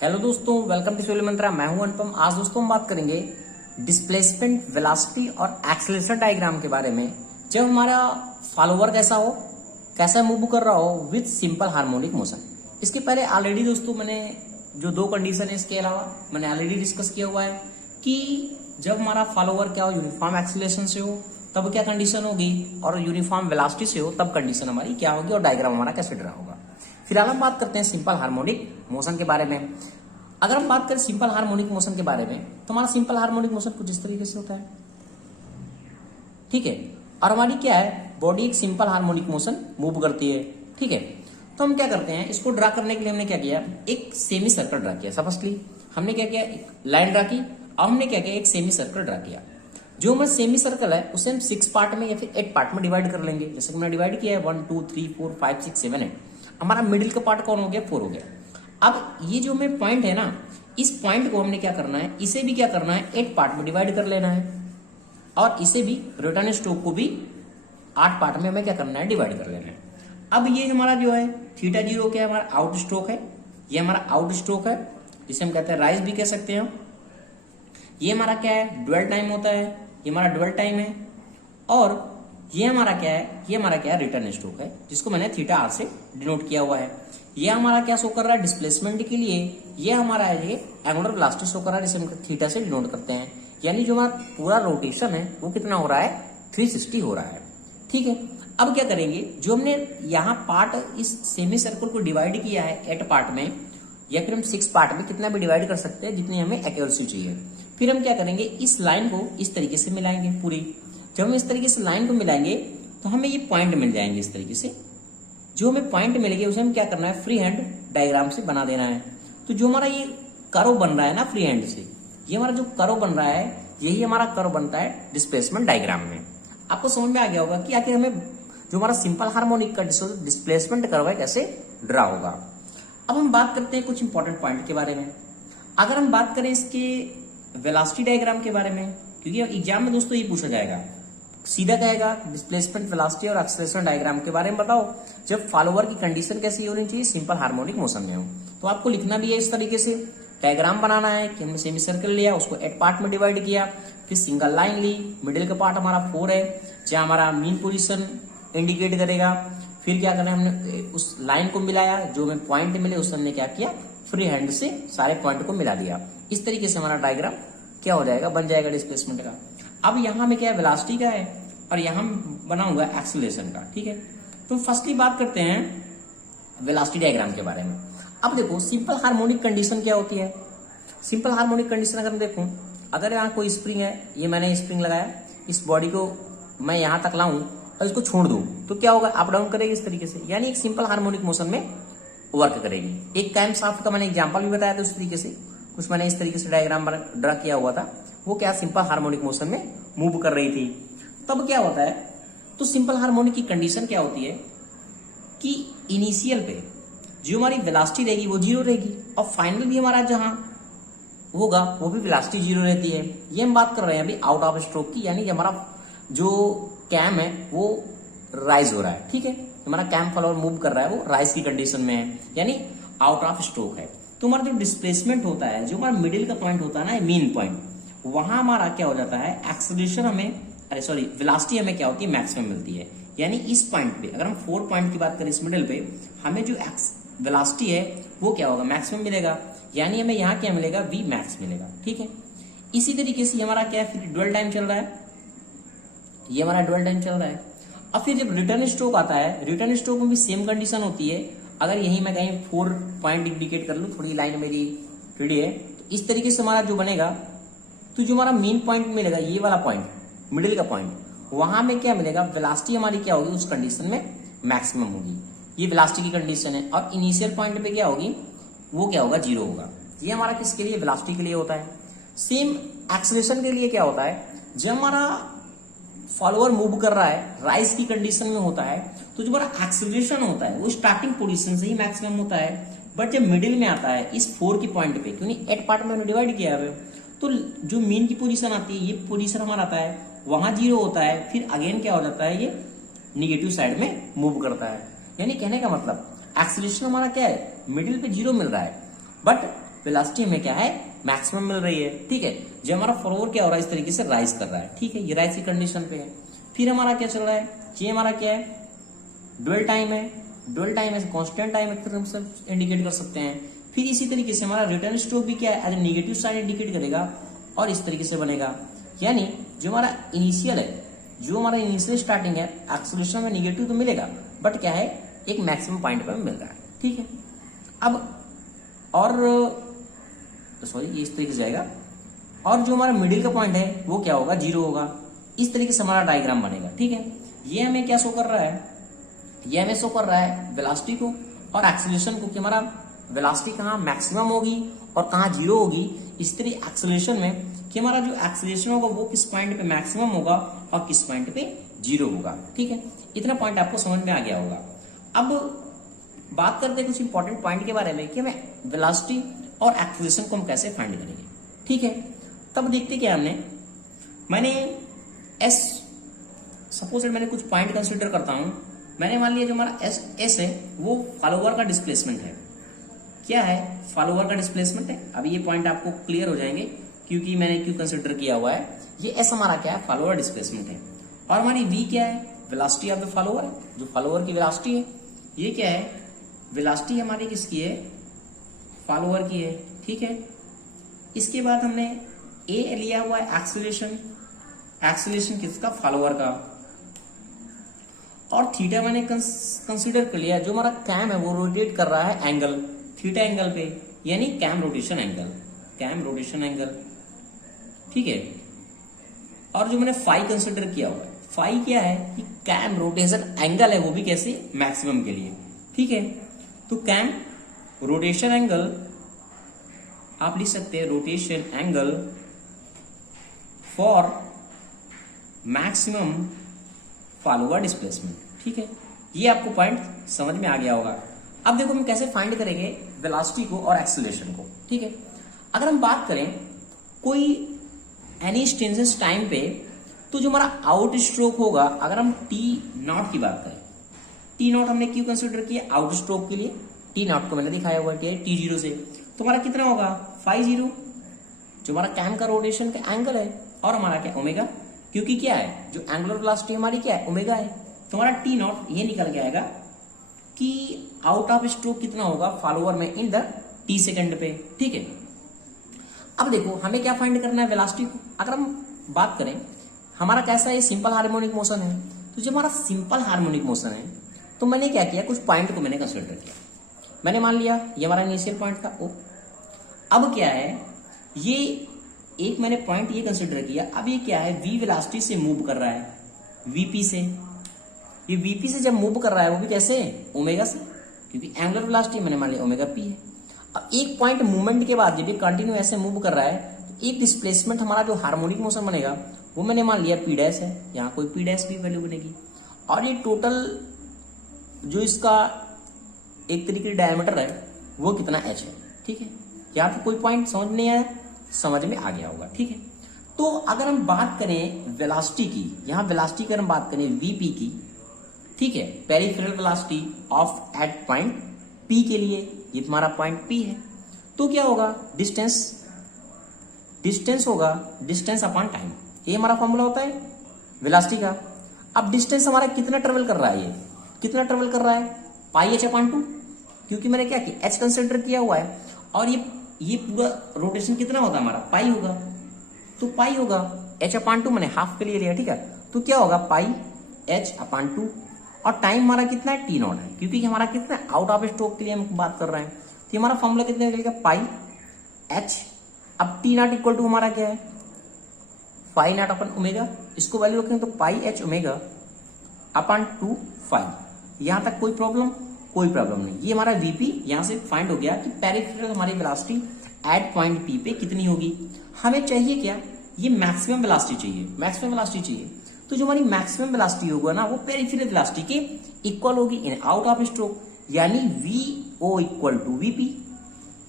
Hello दोस्तों, welcome to solar मंत्रा। मैं हूं अनुपम। आज दोस्तों हम बात करेंगे डिस्प्लेसमेंट, वेलोसिटी और एक्सेलरेशन डायग्राम के बारे में। जब हमारा फॉलोवर कैसा हो, कैसा मूव कर रहा हो विथ सिंपल हार्मोनिक मोशन। इसके पहले ऑलरेडी दोस्तों मैंने जो दो कंडीशन है, इसके अलावा मैंने ऑलरेडी डिस्कस किया हुआ है कि जब हमारा फॉलोवर क्या हो, यूनिफॉर्म एक्सेलरेशन से हो तब क्या कंडीशन होगी, और यूनिफॉर्म वेलोसिटी से हो तब कंडीशन हमारी क्या होगी, और डायग्राम हमारा कैसे ड्रा होगा। फिलहाल हम बात करते हैं सिंपल हार्मोनिक मोशन के बारे में। अगर हम बात करें सिंपल हार्मोनिक मोशन के बारे में, तो हमारा सिंपल हार्मोनिक मोशन कुछ इस तरीके से होता है, ठीक है। और हमारी क्या है, बॉडी एक सिंपल हार्मोनिक मोशन मूव करती है, ठीक है। तो हम क्या करते हैं, इसको ड्रा करने के लिए हमने क्या किया, एक सेमी सर्कल ड्रा किया। फर्स्टली हमने क्या किया, एक लाइन ड्रा की। अब हमने क्या किया, एक सेमी सर्कल ड्रा किया। जो हमारा सेमी सर्कल है उसे हम 6 पार्ट में या फिर 8 पार्ट में डिवाइड कर लेंगे। जैसे हमने डिवाइड किया है 1 2 3 4 5 6 7 8। हमारा मिडिल का पार्ट कौन हो गया, 4 हो गया। अब ये जो हमें पॉइंट है ना, इस पॉइंट को हमने क्या करना है, इसे भी क्या करना है, 8 पार्ट में डिवाइड कर लेना है। और इसे भी, रिटर्न स्ट्रोक को भी 8 पार्ट में हमें क्या करना है, डिवाइड कर लेना है। अब ये हमारा जो है थीटा 0 क्या है, हमारा आउट स्ट्रोक है। ये हमारा आउट स्ट्रोक है, जिसे हम कहते हैं राइज भी कह सकते हैं। ये हमारा क्या है, ड्वेल टाइम होता है। ये हमारा ड्वेल टाइम है। और ये हमारा क्या है, ये हमारा क्या है, रिटर्न स्ट्रोक है, जिसको मैंने थीटा आर से डिनोट किया हुआ है। ये हमारा क्या शो कर रहा है, डिस्प्लेसमेंट के लिए ये हमारा है, ये एंगुलर वेलोसिटी शो कर रहा है, जिसे हम थीटा से डिनोट करते हैं। यानी जो हमारा पूरा रोटेशन है वो कितना हो रहा है, 360 हो रहा है, ठीक है। अब क्या करेंगे, जो हमने यहाँ पार्ट इस सेमी सर्कल को डिवाइड किया है 8 पार्ट में, या फिर हम 6 पार्ट में कितना भी डिवाइड कर सकते हैं, जितनी हमें एक्यूरेसी चाहिए। फिर हम क्या करेंगे, इस लाइन को इस तरीके से मिलाएंगे पूरी। जब हम इस तरीके से लाइन को मिलाएंगे तो हमें ये पॉइंट मिल जाएंगे इस तरीके से। जो हमें पॉइंट मिलेंगे उसे हम क्या करना है, फ्री हैंड डायग्राम से बना देना है। तो जो हमारा ये कर्व बन रहा है ना फ्री हैंड से, ये हमारा जो कर्व बन रहा है, यही हमारा कर्व बनता है डिस्प्लेसमेंट डायग्राम में। आपको समझ में आ गया होगा कि आखिर हमें जो हमारा सिंपल हार्मोनिक का डिस्प्लेसमेंट कर्व है कैसे ड्रा होगा। अब हम बात करते हैं कुछ इंपॉर्टेंट पॉइंट के बारे में। अगर हम बात करें इसके वेलोसिटी डायग्राम के बारे में, क्योंकि एग्जाम में दोस्तों ये पूछा जाएगा, सीधा कहेगा डिस्प्लेसमेंट, वेलोसिटी और एक्सेलरेशन डायग्राम के बारे में बताओ जब फॉलोवर की कंडीशन कैसी होनी चाहिए, सिंपल हार्मोनिक मोशन में हो। तो आपको लिखना भी है इस तरीके से, डायग्राम बनाना है कि हमने सेमी सर्कल लिया, उसको 8 पार्ट में डिवाइड किया, फिर सिंगल लाइन ली, मिडिल का पार्ट हमारा 4 है, जहां हमारा मीन पोजिशन इंडिकेट करेगा। फिर क्या करें, हमने उस लाइन को मिलाया, जो हमें पॉइंट मिले उससे हमने क्या किया, फ्री हैंड से सारे पॉइंट को मिला दिया। इस तरीके से हमारा डायग्राम क्या हो जाएगा, बन जाएगा डिस्प्लेसमेंट का। अब यहाँ में क्या है, वेलोसिटी का है, और यहाँ बनाऊंगा एक्सेलरेशन का, ठीक है। तो फर्स्टली बात करते हैं वेलोसिटी डायग्राम के बारे में। अब देखो सिंपल हार्मोनिक कंडीशन क्या होती है। सिंपल हार्मोनिक कंडीशन अगर मैं देखूं, अगर यहाँ कोई स्प्रिंग है, ये मैंने स्प्रिंग लगाया, इस बॉडी को मैं यहाँ तक लाऊं और इसको छोड़ दूं तो क्या होगा, अप डाउन करेगी इस तरीके से, यानी एक सिंपल हार्मोनिक मोशन में वर्क करेगी। एक कैम शाफ्ट का मैंने एग्जाम्पल भी बताया था उस तरीके से, कुछ मैंने इस तरीके से डायग्राम ड्रा किया हुआ था, वो क्या सिंपल हार्मोनिक मोशन में मूव कर रही थी। तब क्या होता है, तो सिंपल हार्मोनिक की कंडीशन क्या होती है कि इनिशियल पे जो हमारी वेलोसिटी रहेगी वो 0 रहेगी, और फाइनल भी हमारा जहां होगा वो भी वेलोसिटी 0 रहती है। ये हम बात कर रहे हैं अभी आउट ऑफ स्ट्रोक की, यानी कि हमारा जो कैम है वो राइज हो रहा है, ठीक है। हमारा कैम फॉलोवर मूव कर रहा है, वो राइज की कंडीशन में है, यानी आउट ऑफ स्ट्रोक है। तो हमारा जो डिस्प्लेसमेंट होता है, जो हमारा मिडिल का पॉइंट होता है ना, मीन पॉइंट, वहां हमारा क्या हो जाता है, एक्सेलरेशन हमें, वेलोसिटी हमें क्या होती है, मैक्सिमम मिलती है। यानी इस पॉइंट पे अगर हम 4 पॉइंट की बात करें, इस मिडिल पे हमें जो वेलोसिटी है वो क्या होगा, मैक्सिमम मिलेगा। यानी हमें यहाँ क्या मिलेगा, वी मैक्स मिलेगा, ठीक है। इसी तरीके से हमारा क्या है, फिर ड्वेल टाइम चल रहा है, ये हमारा ड्वेल टाइम चल रहा है। अब फिर जब रिटर्न स्ट्रोक आता है, रिटर्न स्ट्रोक में भी सेम कंडीशन होती है। अगर यही मैं कहीं 4 पॉइंट इंडिकेट कर लूं, थोड़ी लाइन मेरी टेढ़ी है, तो इस तरीके से हमारा जो बनेगा, तो जो हमारा मेन पॉइंट मिलेगा, ये वाला पॉइंट, मिडिल का पॉइंट, वहां में क्या मिलेगा, वेलोसिटी हमारी क्या होगी, उस कंडीशन में मैक्सिमम होगी। ये वेलोसिटी की कंडीशन है। और इनिशियल पॉइंट पे क्या होगी, वो क्या होगा, 0 होगा। ये हमारा किसके लिए, वेलोसिटी के लिए होता है। सेम एक्सेलरेशन के लिए क्या होता है, जब हमारा फॉलोअर मूव कर रहा है, राइज की कंडीशन में होता है, तो जो हमारा एक्सेलरेशन होता है वो स्टार्टिंग पोजीशन से ही मैक्सिमम होता है। बट जब मिडिल में आता है, इस 4 की पॉइंट पे, क्योंकि 8 पार्ट में डिवाइड किया है, तो जो मीन की पोजीशन आती है, ये पोजीशन हमारा आता है, वहां 0 होता है। फिर अगेन क्या हो जाता है, ये निगेटिव साइड में मूव करता है। यानी कहने का मतलब एक्सेलरेशन हमारा क्या है, मिडिल पे 0 मिल रहा है, बट वेलोसिटी हमें क्या है, मैक्सिमम मिल रही है। ठीक है, जो हमारा फॉलोअर क्या हो रहा है, इस तरीके से राइज कर रहा है। ठीक है, ये राइज की कंडीशन पे है। फिर हमारा क्या चल रहा है, ये हमारा क्या है, ड्वेल टाइम है। ड्वेल टाइम है कांस्टेंट टाइम एक तरह से इंडिकेट कर सकते हैं। फिर इसी तरीके से हमारा रिटर्न स्ट्रोक भी क्या है, एज नेगेटिव साइन इंडिकेट करेगा और इस तरीके से बनेगा। यानी जो हमारा इनिशियल है, जो हमारा इनिशियल स्टार्टिंग है, एक्सेलरेशन में नेगेटिव तो मिलेगा, बट क्या है, एक मैक्सिमम पॉइंट पर मिल रहा है। ठीक है, अब और सॉरी ये इस तरीके से जाएगा, और जो हमारा मिडिल का पॉइंट है वो क्या होगा, 0 होगा। इस तरीके से हमारा डायग्राम बनेगा। ठीक है, ये हमें क्या शो कर रहा है, ये हमें शो कर रहा है वेलोसिटी को और एक्सेलरेशन को, कि हमारा वेलोसिटी कहाँ मैक्सिमम होगी और कहाँ 0 होगी। इस तरह एक्सेलरेशन में कि हमारा जो एक्सेलरेशन होगा वो किस पॉइंट पे मैक्सिमम होगा और किस पॉइंट पे 0 होगा। ठीक है, इतना पॉइंट आपको समझ में आ गया होगा। अब बात करते हैं कुछ इंपॉर्टेंट पॉइंट के बारे में कि हमें वेलोसिटी और एक्सेलरेशन को हम कैसे फाइंड करेंगे। ठीक है, तब देखते क्या मैंने एस सपोज मैंने कुछ पॉइंट कंसिडर करता हूं। मैंने मान लिया जो हमारा एस है वो फॉलोअर का डिस्प्लेसमेंट है। क्या है, फॉलोअर का डिस्प्लेसमेंट है। अभी ये पॉइंट आपको क्लियर हो जाएंगे क्योंकि मैंने क्यों कंसिडर किया हुआ है। ये एस हमारा क्या है, फॉलोअर डिस्प्लेसमेंट है, और हमारी वी क्या है, वेलोसिटी ऑफ द फॉलोअर है, जो फॉलोअर की वेलोसिटी है। ये क्या है, वेलोसिटी हमारी किसकी है, फॉलोअर की है। ठीक है, इसके बाद हमने ए लिया हुआ है एक्सेलरेशन, एक्सेलरेशन किसका, फॉलोअर का, और थीटा मैंने कंसीडर कर लिया। जो हमारा कैम है वो रोटेट कर रहा है एंगल थीटा एंगल पे, यानी cam rotation angle, cam rotation angle. ठीक है, और जो मैंने फाई कंसीडर किया हुआ है, फाई क्या है कि कैम रोटेशन एंगल है, वो भी कैसे, मैक्सिमम के लिए। ठीक है, तो कैम रोटेशन एंगल आप लिख सकते हैं, rotation angle for maximum follower displacement. ठीक है, ये आपको पॉइंट समझ में आ गया होगा। अब देखो हम कैसे फाइंड करेंगे वेलोसिटी को और एक्सेलरेशन को। ठीक है, अगर हम बात करें कोई एनी इंस्टेंसेस टाइम पे, तो जो हमारा आउट स्ट्रोक होगा, अगर हम टी नॉट की बात करें, टी नॉट हमने क्यों कंसिडर किया, आउट स्ट्रोक के लिए। टी नॉट को मैंने दिखाया हुआ है टी 0 से, तो हमारा कितना होगा, 5 जो हमारा कैम का रोटेशन का एंगल है, और हमारा क्या, ओमेगा, क्योंकि क्या है, जो एंगुलर वेलोसिटी हमारी क्या है, ओमेगा है। तो हमारा टी नॉट ये निकल के आएगा कि आउट ऑफ स्ट्रोक कितना होगा फॉलोअर में इन द टी सेकंड पे। ठीक है, अब देखो हमें क्या फाइंड करना है, वेलोसिटी को। अगर हम बात करें हमारा कैसा है, सिंपल हार्मोनिक मोशन है, तो जब हमारा सिंपल हार्मोनिक मोशन है तो मैंने क्या किया, कुछ पॉइंट को मैंने कंसिडर किया। मैंने मान लिया ये हमारा इनिशियल पॉइंट था ओ। अब क्या है, ये एक मैंने पॉइंट ये कंसिडर किया। अब ये क्या है, वी वेलोसिटी से मूव कर रहा है, वीपी से। ये वीपी से जब मूव कर रहा है वो भी कैसे, ओमेगा से, क्योंकि एंगुलर वेलोसिटी मैंने मान लिया ओमेगा पी है। अब एक पॉइंट मूवमेंट के बाद जब ये कंटिन्यू ऐसे मूव कर रहा है, तो एक डिस्प्लेसमेंट हमारा जो हार्मोनिक मोशन बनेगा वो मैंने मान लिया पी डैश है, यहाँ कोई पी डैश की वैल्यू बनेगी। और ये टोटल जो इसका एक तरीके डायमीटर है वो कितना एच है। ठीक है, यहाँ पे कोई पॉइंट समझ नहीं आया, समझ में आ गया होगा। ठीक है, तो अगर हम बात करें वेलोसिटी की, यहाँ वेलोसिटी की हम बात करें वीपी की, ठीक है, peripheral velocity of at point P के लिए, ये तुम्हारा पॉइंट पी है, तो क्या होगा, डिस्टेंस होगा, डिस्टेंस अपॉन टाइम। ये हमारा फॉर्मूला होता है वेलोसिटी का। अब डिस्टेंस हमारा कितना ट्रेवल कर रहा है, ये कितना ट्रेवल कर रहा है, पाई एच अपॉन 2, क्योंकि मैंने क्या किया, एच कंसिडर किया हुआ है। और ये पूरा रोटेशन कितना होगा हमारा, पाई होगा, तो पाई होगा एच अपॉन 2, मैंने हाफ के लिए लिया। ठीक है, तो क्या होगा, पाई एच अपॉन 2, और टाइम हमारा कितना है, टी नॉट है, क्योंकि हमारा कितना आउट ऑफ स्ट्रोक के लिए हम बात कर रहे हैं। तो हमारा फॉर्मूला कितना निकलेगा, पाई एच। अब टी नॉट इक्वल टू हमारा क्या है, फाई नॉट अपन ओमेगा, इसको वैल्यू रखेंगे तो पाई एच ओमेगा अपॉन 2 फाई। यहां तक कोई प्रॉब्लम नहीं। ये हमारा वीपी यहां से फाइंड हो गया कि पेरिफेरल हमारी वेलोसिटी एट पॉइंट पी पे कितनी होगी। हमें चाहिए क्या, ये मैक्सिमम वेलोसिटी चाहिए, तो जो हमारी मैक्सिमम वेलोसिटी होगा ना वो पेरिफेरल वेलोसिटी के इक्वल होगी इन आउट ऑफ स्ट्रोक, यानी V O equal to VP.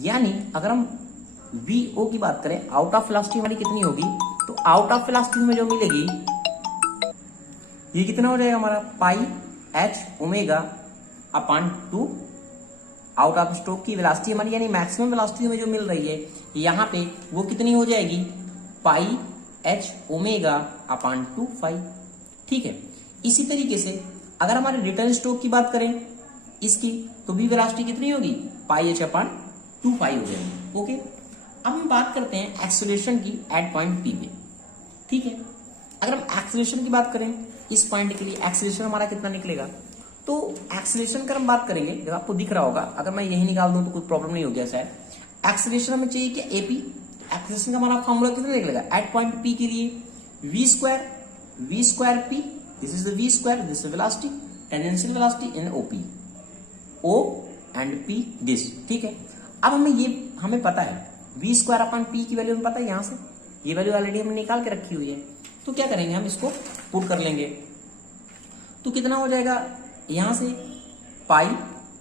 यानी अगर हम वी ओ की बात करें, आउट ऑफ वेलोसिटी हमारी कितनी होगी, तो आउट ऑफ वेलोसिटी में जो मिलेगी ये कितना हो जाएगा हमारा, pi H omega upon 2 out of stroke की वेलोसिटी हमारी यानी मैक्सिमम वेलोसिटी हमें जो मिल रही है यहाँ पे वो कितनी हो जाएगी, पाई एच ओमेगा अपान 2 ठीक है। इसी तरीके से अगर हमारे रिटर्न स्ट्रोक की बात करें इसकी, तो भी वेलोसिटी कितनी होगी, पाई एच अपान 2 हो जाएगी। ओके, अब हम बात करते हैं एक्सेलरेशन की एट पॉइंट पी पे। ठीक है, अगर हम एक्सेलरेशन की बात करें इस पॉइंट के लिए, एक्सेलरेशन हमारा कितना निकलेगा, तो एक्सेलरेशन का हम बात करेंगे, जब आपको दिख रहा होगा, अगर मैं यही निकाल दूं तो कोई प्रॉब्लम नहीं होगी शायद। एक्सेलरेशन हमें चाहिए क्या, एपी। एक्सेलरेशन का हमारा फॉर्मूला कितना निकलेगा, एट पॉइंट पी के लिए V square P, this is the V square, this is velocity, tangential velocity in OP, O and P this. ठीक है, अब हमें पता है वी स्क्वायर अपन पी की वैल्यू हमें पता है, यहां से ये वैल्यू ऑलरेडी हमने निकाल के रखी हुई है। तो क्या करेंगे, हम इसको पुट कर लेंगे, तो कितना हो जाएगा यहां से पाई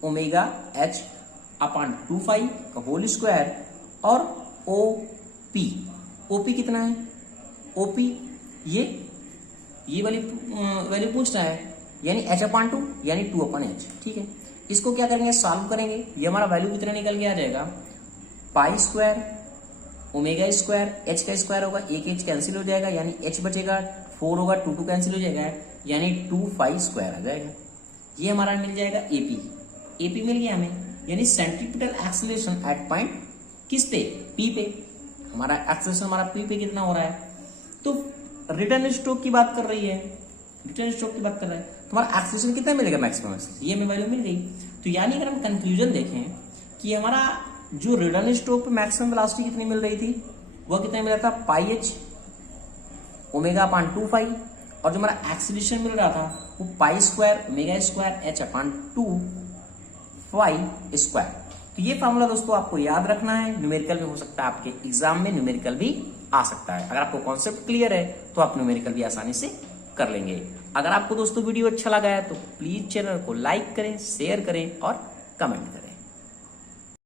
ओमेगा एच अपान 2 का होल स्क्वायर और ओ पी कितना है, ओपी ये वाली वैल्यू पूछ रहा है, यानी एच अपान 2 यानी 2 अपन एच। ठीक है, इसको क्या करेंगे, सॉल्व करेंगे, ये हमारा वैल्यू कितना निकल के आ जाएगा, पाई स्क्वायर ओमेगा स्क्वायर, एच का स्क्वायर होगा, एक एच कैंसिल हो जाएगा, यानी एच बचेगा, 4 होगा, 2 कैंसिल हो जाएगा, यानी 2 स्क्वायर आ जाएगा। ये हमारा मिल जाएगा एपी मिल गया हमें, यानी सेंट्रीपिटल एक्सेलरेशन एट पॉइंट किस पे, पी पे। हमारा एक्सेलरेशन हमारा पी पे कितना हो रहा है, तो रिटर्न स्ट्रोक की बात कर रही है, रिटर्न स्ट्रोक की बात कर रहा है, तो हमारा एक्सेलरेशन कितना मिलेगा, मैक्सिमम एक्सेलरेशन, ये हमें वैल्यू मिल गई। तो यानी अगर हम कंक्लूजन देखें कि हमारा जो रिटर्न स्ट्रोक पे मैक्सिमम वेलोसिटी कितनी मिल रही थी, वह कितना मिल रहा था, पाई एच ओमेगा अपान 2 और जो हमारा एक्सेलरेशन मिल रहा था वो pi square omega square H upon 2 square. तो ये फॉर्मूला दोस्तों आपको याद रखना है, न्यूमेरिकल में हो सकता है, आपके एग्जाम में न्यूमेरिकल भी आ सकता है। अगर आपको कॉन्सेप्ट क्लियर है तो आप न्यूमेरिकल भी आसानी से कर लेंगे। अगर आपको दोस्तों वीडियो अच्छा लगा है तो प्लीज चैनल को लाइक करें, शेयर करें और कमेंट करें।